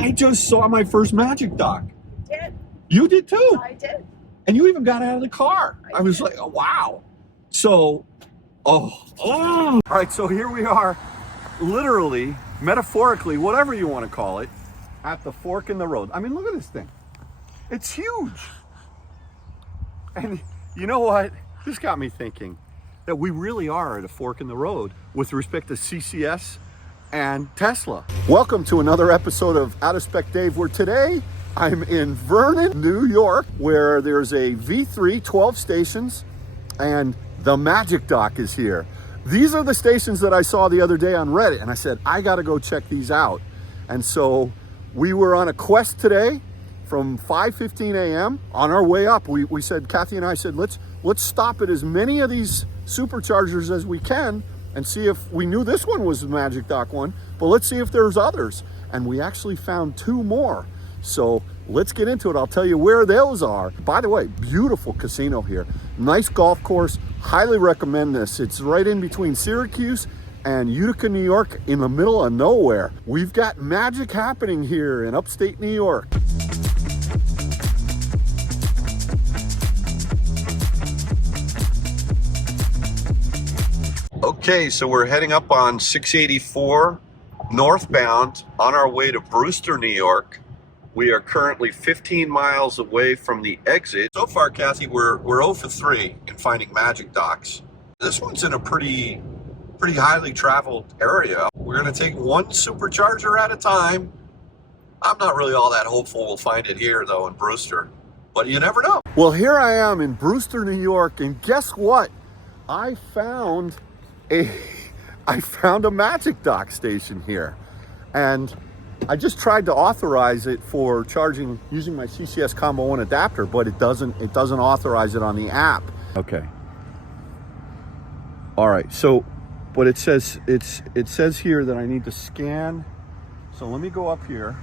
I just saw my first magic dock. Did. You did too. I did. And you even got out of the car. I was did. like, oh, wow. So, all right, so here we are, literally, metaphorically, whatever you want to call it, at the fork in the road. I mean, look at this thing. It's huge. And you know what? This got me thinking that we really are at a fork in the road with respect to CCS and Tesla. Welcome to another episode of Out of Spec Dave, where today I'm in Vernon, New York, where there's a V3, 12 stations, and the Magic Dock is here. These are the stations that I saw the other day on Reddit, and I said, I gotta go check these out. And so we were on a quest today from 5:15 a.m. On our way up, we said, Kathy and I said, let's stop at as many of these Superchargers as we can and see if we knew this one was the Magic Dock one, but let's see if there's others. And we actually found two more. So let's get into it. I'll tell you where those are. By the way, beautiful casino here. Nice golf course. Highly recommend this. It's right in between Syracuse and Utica, New York, in the middle of nowhere. We've got magic happening here in upstate New York. Okay, so we're heading up on 684 northbound on our way to Brewster, New York. We are currently 15 miles away from the exit. So far, Kathy, we're 0 for 3 in finding magic docks. This one's in a pretty highly traveled area. We're gonna take one supercharger at a time. I'm not really all that hopeful we'll find it here though in Brewster, but you never know. Well, here I am in Brewster, New York, and guess what? I found a magic dock station here, and I just tried to authorize it for charging using my CCS Combo 1 adapter, but it doesn't authorize it on the app. Okay. All right. So, but it says here that I need to scan. So let me go up here,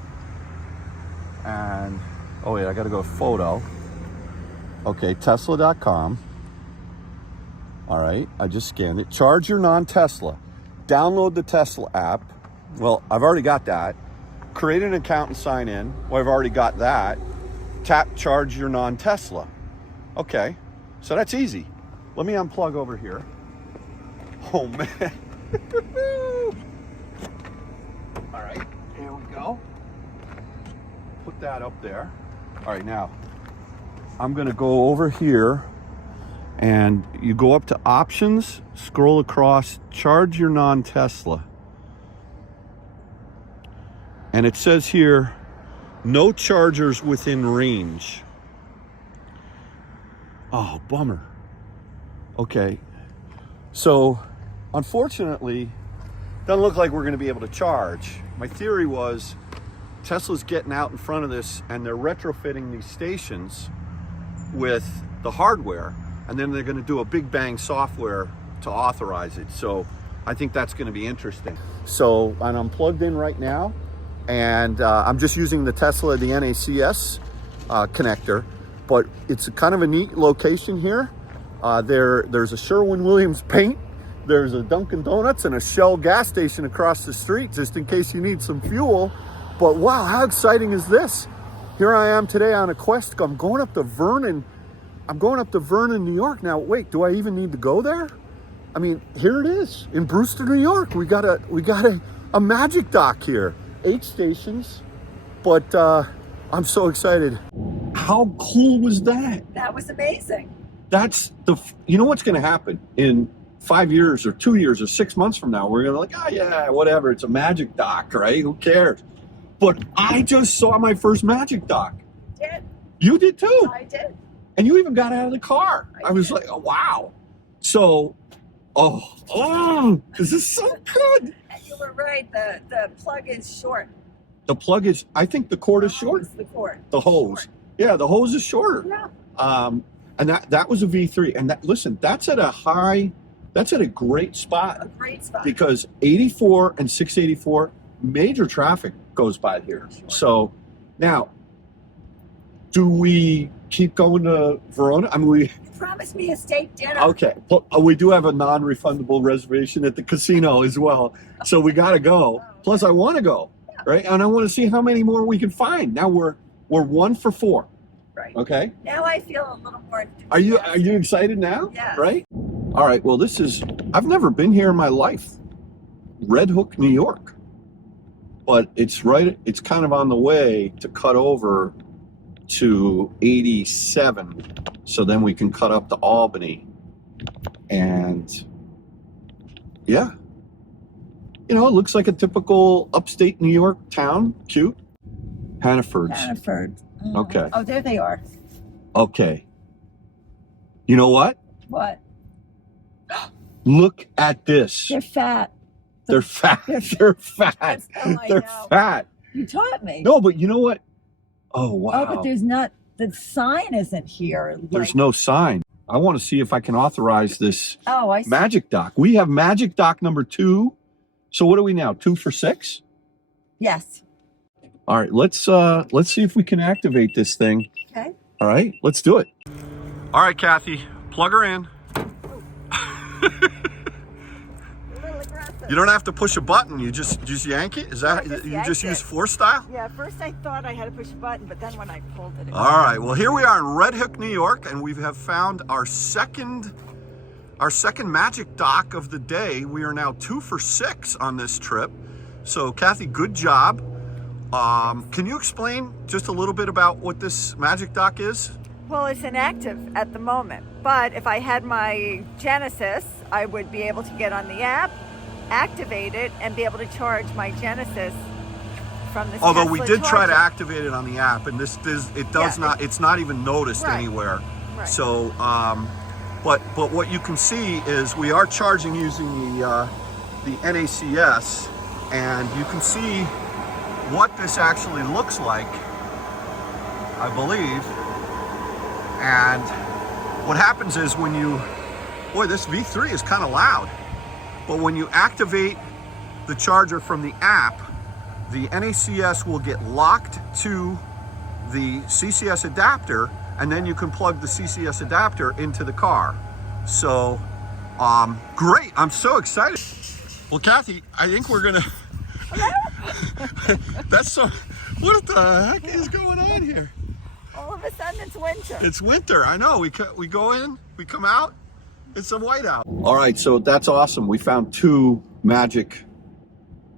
and oh wait, I got to go photo. Okay, Tesla.com. All right, I just scanned it. Charge your non-Tesla. Download the Tesla app. Well, I've already got that. Create an account and sign in. Well, I've already got that. Tap charge your non-Tesla. Okay, so that's easy. Let me unplug over here. Oh man. All right, here we go. Put that up there. All right, now I'm gonna go over here, and you go up to options, scroll across, charge your non-Tesla. And it says here, no chargers within range. Oh, bummer. Okay, so unfortunately, doesn't look like we're gonna be able to charge. My theory was Tesla's getting out in front of this and they're retrofitting these stations with the hardware, and then they're gonna do a big bang software to authorize it. So I think that's gonna be interesting. So, and I'm plugged in right now, and I'm just using the Tesla, the NACS connector, but it's kind of a neat location here. There's a Sherwin-Williams paint, there's a Dunkin' Donuts and a Shell gas station across the street, just in case you need some fuel. But wow, how exciting is this? Here I am today on a quest. I'm going up to Vernon. I'm going up to Vernon, New York. Now, wait, do I even need to go there? I mean, here it is in Brewster, New York. We got a magic dock here. 8 stations, but I'm so excited. How cool was that? That was amazing. That's you know what's going to happen in 5 years or 2 years or 6 months from now? We're going to like, oh yeah, whatever. It's a magic dock, right? Who cares? But I just saw my first magic dock. Did. You did too. I did. And you even got out of the car. I was did. like, oh, wow. So, this is so good. And you were right. The plug is short. The plug is, I think the cord is short. The cord. The hose. Short. Yeah, the hose is shorter. Yeah. And that was a V3. And that, listen, that's at a great spot. A great spot. Because 84 and 684, major traffic goes by here. Sure. So now, do we keep going to Verona? I mean, You promised me a steak dinner. okay. Well, we do have a non-refundable reservation at the casino as well. So we got to go. Plus, I want to go. Yeah. Right? And I want to see how many more we can find. Now we're 1 for 4. Right. Okay. Now I feel a little more. Are you excited now? Yes. Right? All right. Well, I've never been here in my life. Red Hook, New York. But it's kind of on the way to cut over to 87. So then we can cut up to Albany. And yeah. You know, it looks like a typical upstate New York town. Cute. Hannaford's. Hannaford. Okay. Oh, there they are. Okay. You know what? What? Look at this. They're fat. They're fat. They're fat. That's how I They're know. fat. You taught me. No, but you know what? Oh, wow. Oh, but there's not, the sign isn't here. There's no sign. I want to see if I can authorize this I see. Magic Dock. We have Magic Dock number 2. So what are we now? 2 for 6? Yes. All right, let's see if we can activate this thing. Okay. All right, let's do it. All right, Kathy, plug her in. A little aggressive. You don't have to push a button. You just yank it. Is that you just use force style? Yeah, first I thought I had to push a button, but then when I pulled it. All right. Well, here we are in Red Hook, New York, and we have found our second Magic Dock of the day. We are now 2 for 6 on this trip. So, Kathy, good job. Can you explain just a little bit about what this Magic Dock is? Well, it's inactive at the moment, but if I had my Genesis, I would be able to get on the app, activate it, and be able to charge my Genesis from this Although we Tesla did try to charger. activate it on the app, and it's not even noticed Right. anywhere. Right. So, but what you can see is we are charging using the NACS, and you can see what this actually looks like, I believe. And what happens is this V3 is kind of loud, but when you activate the charger from the app, the NACS will get locked to the CCS adapter, and then you can plug the CCS adapter into the car. So, great, I'm so excited. Well, Kathy, I think we're gonna, what the heck is going on here? All of a sudden, it's winter. It's winter, I know. We go in, we come out, it's a whiteout. All right, so that's awesome. We found 2 magic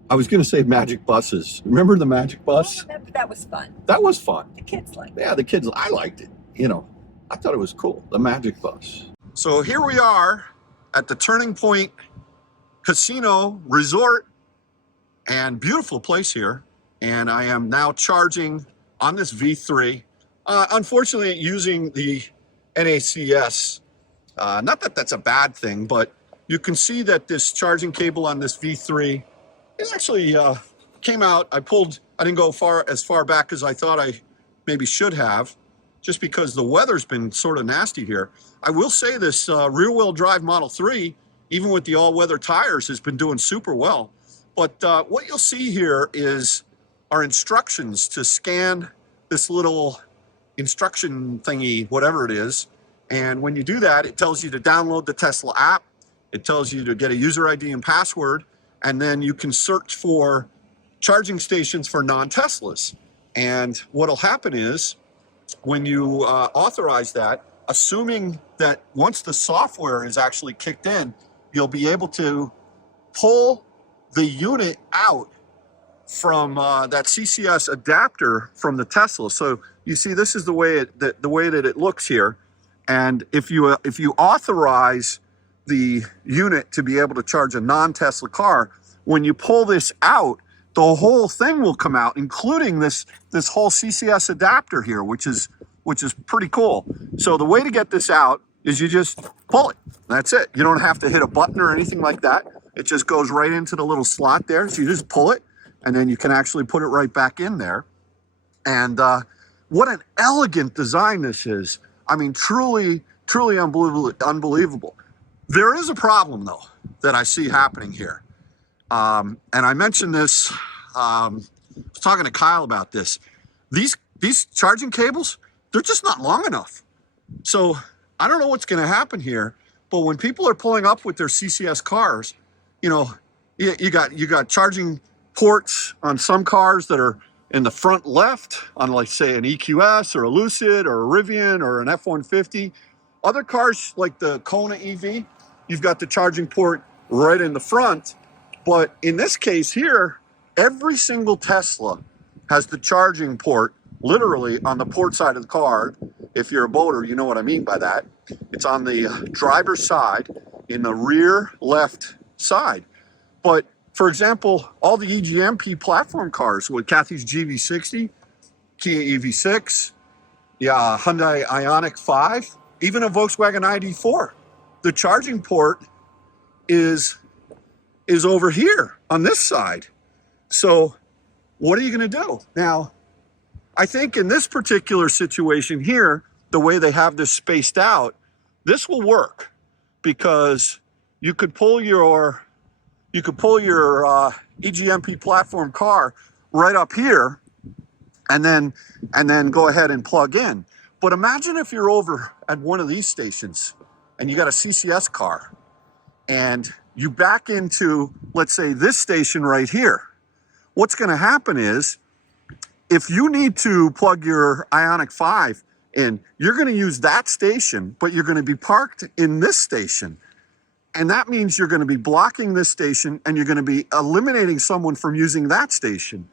buses. Remember the magic bus? Remember, that was fun. That was fun. The kids liked it. Yeah, the kids, I liked it. You know, I thought it was cool, the magic bus. So here we are at the Turning Point Casino Resort, and beautiful place here. And I am now charging on this V3. Unfortunately, using the NACS. Not that that's a bad thing, but you can see that this charging cable on this V3 is actually came out. I didn't go as far back as I thought I maybe should have, just because the weather's been sort of nasty here. I will say this rear-wheel drive Model 3, even with the all-weather tires, has been doing super well. But what you'll see here is our instructions to scan this little instruction thingy, whatever it is. And when you do that, it tells you to download the Tesla app. It tells you to get a user ID and password, and then you can search for charging stations for non-Teslas. And what'll happen is when you authorize that, assuming that once the software is actually kicked in, you'll be able to pull the unit out from that CCS adapter from the Tesla. So you see, this is the way that it looks here. And if you authorize the unit to be able to charge a non-Tesla car, when you pull this out, the whole thing will come out, including this whole CCS adapter here, which is pretty cool. So the way to get this out is you just pull it. That's it. You don't have to hit a button or anything like that. It just goes right into the little slot there. So you just pull it, and then you can actually put it right back in there. And what an elegant design this is. I mean, truly, truly unbelievable. There is a problem, though, that I see happening here. And I mentioned this, I was talking to Kyle about this. These charging cables, they're just not long enough. So I don't know what's going to happen here, but when people are pulling up with their CCS cars, you know, you got charging ports on some cars that are in the front left on, like, say, an EQS or a Lucid or a Rivian or an F-150. Other cars like the Kona EV, you've got the charging port right in the front. But in this case here, every single Tesla has the charging port literally on the port side of the car. If you're a boater, you know what I mean by that. It's on the driver's side in the rear left side. But for example, all the EGMP platform cars with Kathy's GV60, Kia EV6, yeah, Hyundai Ioniq 5, even a Volkswagen ID4, the charging port is over here on this side. So what are you going to do? Now, I think in this particular situation here, the way they have this spaced out, this will work because you could pull your EGMP platform car right up here and then go ahead and plug in. But imagine if you're over at one of these stations and you got a CCS car and you back into, let's say, this station right here. What's going to happen is if you need to plug your Ioniq 5 in, you're going to use that station, but you're going to be parked in this station. And that means you're going to be blocking this station and you're going to be eliminating someone from using that station.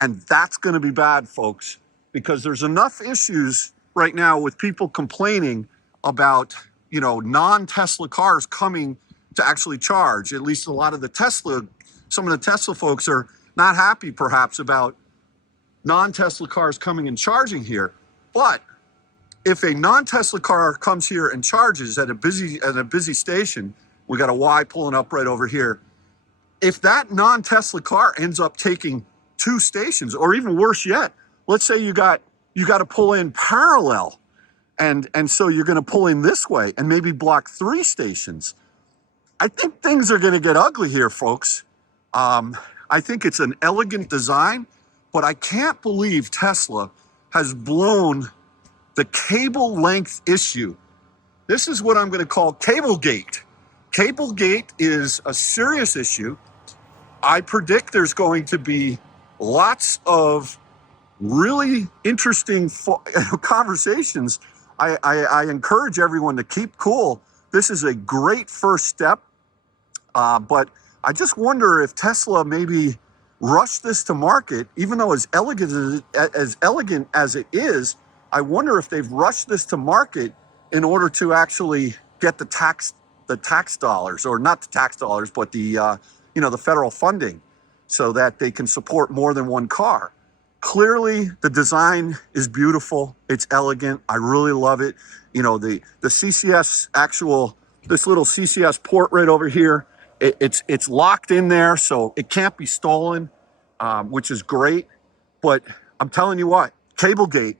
And that's going to be bad, folks, because there's enough issues right now with people complaining about, you know, non-Tesla cars coming to actually charge. At least a lot of the some of the Tesla folks are not happy perhaps about non-Tesla cars coming and charging here. But if a non-Tesla car comes here and charges at a busy station, we got a Y pulling up right over here. If that non-Tesla car ends up taking 2 stations, or even worse yet, let's say you got to pull in parallel, and so you're going to pull in this way and maybe block 3 stations. I think things are going to get ugly here, folks. I think it's an elegant design, but I can't believe Tesla has blown the cable length issue. This is what I'm going to call Cablegate. Cablegate is a serious issue. I predict there's going to be lots of really interesting conversations. I encourage everyone to keep cool. This is a great first step, but I just wonder if Tesla maybe rushed this to market, even though as elegant as it is. I wonder if they've rushed this to market in order to actually get the tax dollars, or not the tax dollars, but the the federal funding, so that they can support more than one car. Clearly, the design is beautiful. It's elegant. I really love it. You know, the CCS this little CCS port right over here, it's locked in there, so it can't be stolen, which is great. But I'm telling you what, Cablegate,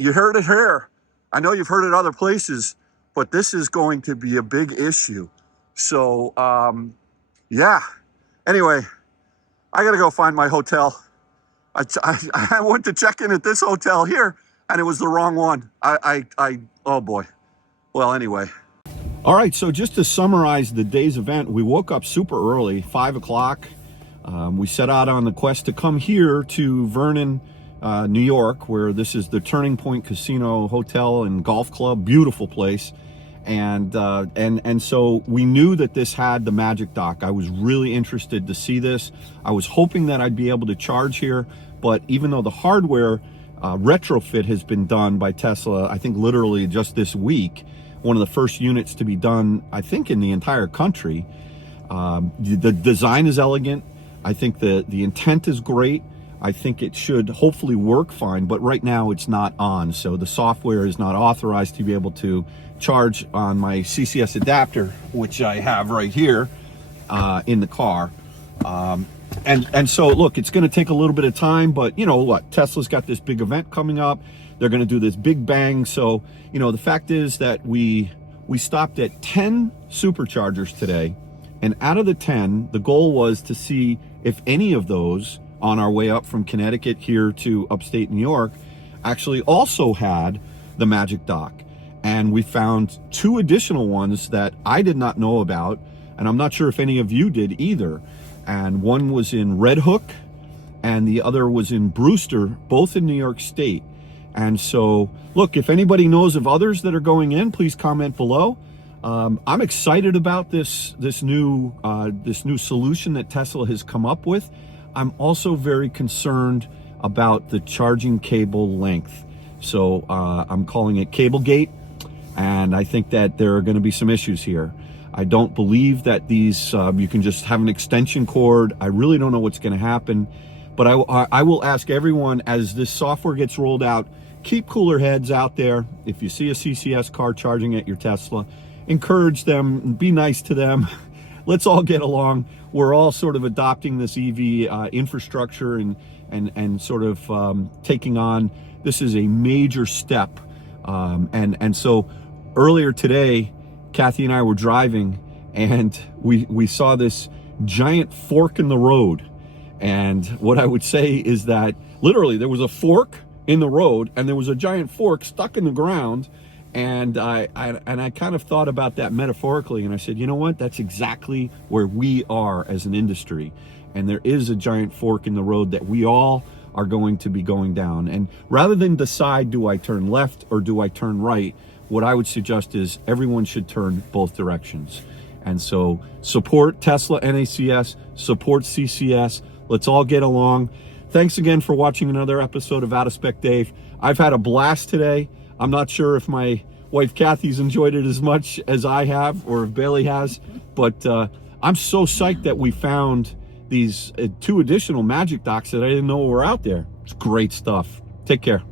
you heard it here. I know you've heard it other places, but this is going to be a big issue. So, yeah. Anyway, I got to go find my hotel. I went to check in at this hotel here, and it was the wrong one. Oh boy. Well, anyway. All right, so just to summarize the day's event, we woke up super early, 5 o'clock. We set out on the quest to come here to Vernon, New York, where this is the Turning Point Casino Hotel and Golf Club. Beautiful place. And so we knew that this had the Magic Dock. I was really interested to see this. I was hoping that I'd be able to charge here, but even though the hardware retrofit has been done by Tesla, I think literally just this week, one of the first units to be done, I think, in the entire country. The design is elegant. I think the intent is great. I think it should hopefully work fine, but right now it's not on. So the software is not authorized to be able to charge on my CCS adapter, which I have right here in the car. And so look, it's going to take a little bit of time, but you know what? Tesla's got this big event coming up. They're going to do this big bang. So, you know, the fact is that we stopped at 10 Superchargers today. And out of the 10, the goal was to see if any of those on our way up from Connecticut here to upstate New York actually also had the Magic Dock. And we found 2 additional ones that I did not know about, and I'm not sure if any of you did either. and one was in Red Hook and the other was in Brewster, both in New York State. And so, look, if anybody knows of others that are going in, please comment below. I'm excited about this new solution that Tesla has come up with. I'm also very concerned about the charging cable length. So I'm calling it Cablegate, and I think that there are going to be some issues here. I don't believe that these you can just have an extension cord. I really don't know what's going to happen, but I will ask everyone as this software gets rolled out, keep cooler heads out there. If you see a CCS car charging at your Tesla, encourage them, be nice to them. Let's all get along. We're all sort of adopting this EV infrastructure and sort of taking on, this is a major step. And so earlier today, Kathy and I were driving and we saw this giant fork in the road. And what I would say is that literally there was a fork in the road and there was a giant fork stuck in the ground. And I kind of thought about that metaphorically, and I said, you know what, that's exactly where we are as an industry. And there is a giant fork in the road that we all are going to be going down. And rather than decide, do I turn left or do I turn right, what I would suggest is everyone should turn both directions. And so support Tesla NACS, support CCS. Let's all get along. Thanks again for watching another episode of Out of Spec Dave. I've had a blast today. I'm not sure if my wife Kathy's enjoyed it as much as I have or if Bailey has, but I'm so psyched that we found these 2 additional magic docks that I didn't know were out there. It's great stuff. Take care.